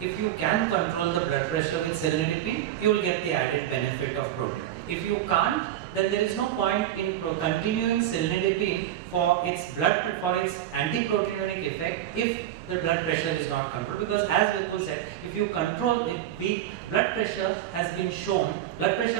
if you can control the blood pressure with cilnidipine, you will get the added benefit of protein. If you can't, then there is no point in continuing cilnidipine for its anti-proteinuric effect if the blood pressure is not controlled, because as Vipul said, if you control it, blood pressure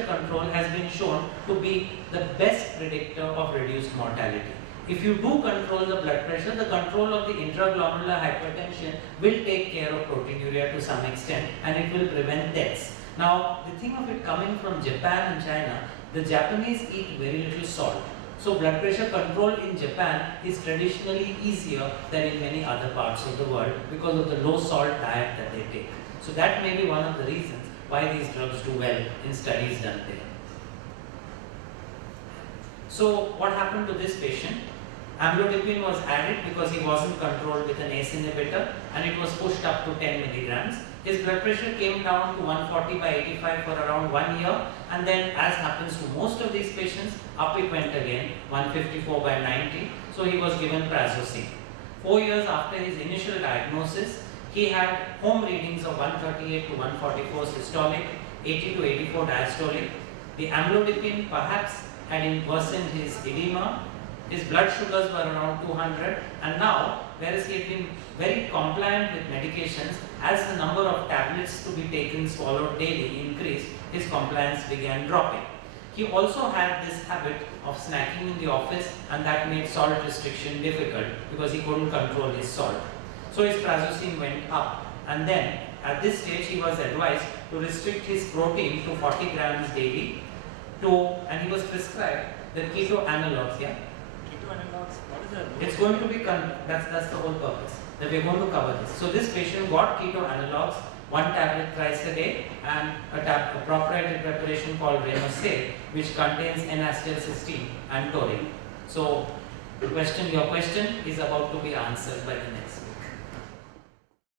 control has been shown to be the best predictor of reduced mortality. If you do control the blood pressure, the control of the intraglomerular hypertension will take care of proteinuria to some extent, and it will prevent deaths. Now, the thing of it coming from Japan and China, the Japanese eat very little salt. So blood pressure control in Japan is traditionally easier than in many other parts of the world because of the low salt diet that they take. So that may be one of the reasons why these drugs do well in studies done there. So what happened to this patient? Amlodipine was added because he wasn't controlled with an ACE inhibitor, and it was pushed up to 10 milligrams. His blood pressure came down to 140 by 85 for around 1 year, and then, as happens to most of these patients, up it went again, 154 by 90. So he was given prazosin. 4 years after his initial diagnosis, he had home readings of 138 to 144 systolic, 80 to 84 diastolic. The amlodipine perhaps had worsened his edema. His blood sugars were around 200, and now, whereas he had been very compliant with medications, as the number of tablets to be taken swallowed daily increased, his compliance began dropping. He also had this habit of snacking in the office, and that made salt restriction difficult because he couldn't control his salt. So his prazosin went up, and then at this stage he was advised to restrict his protein to 40 grams daily, and he was prescribed the keto analogs. Yeah? What is that? It's going to be, that's the whole purpose, that we're going to cover this. So this patient got keto analogs, 1 tablet thrice a day, and a proprietary preparation called Renosade, which contains N-acetylcysteine and taurine. So your question is about to be answered by the next week.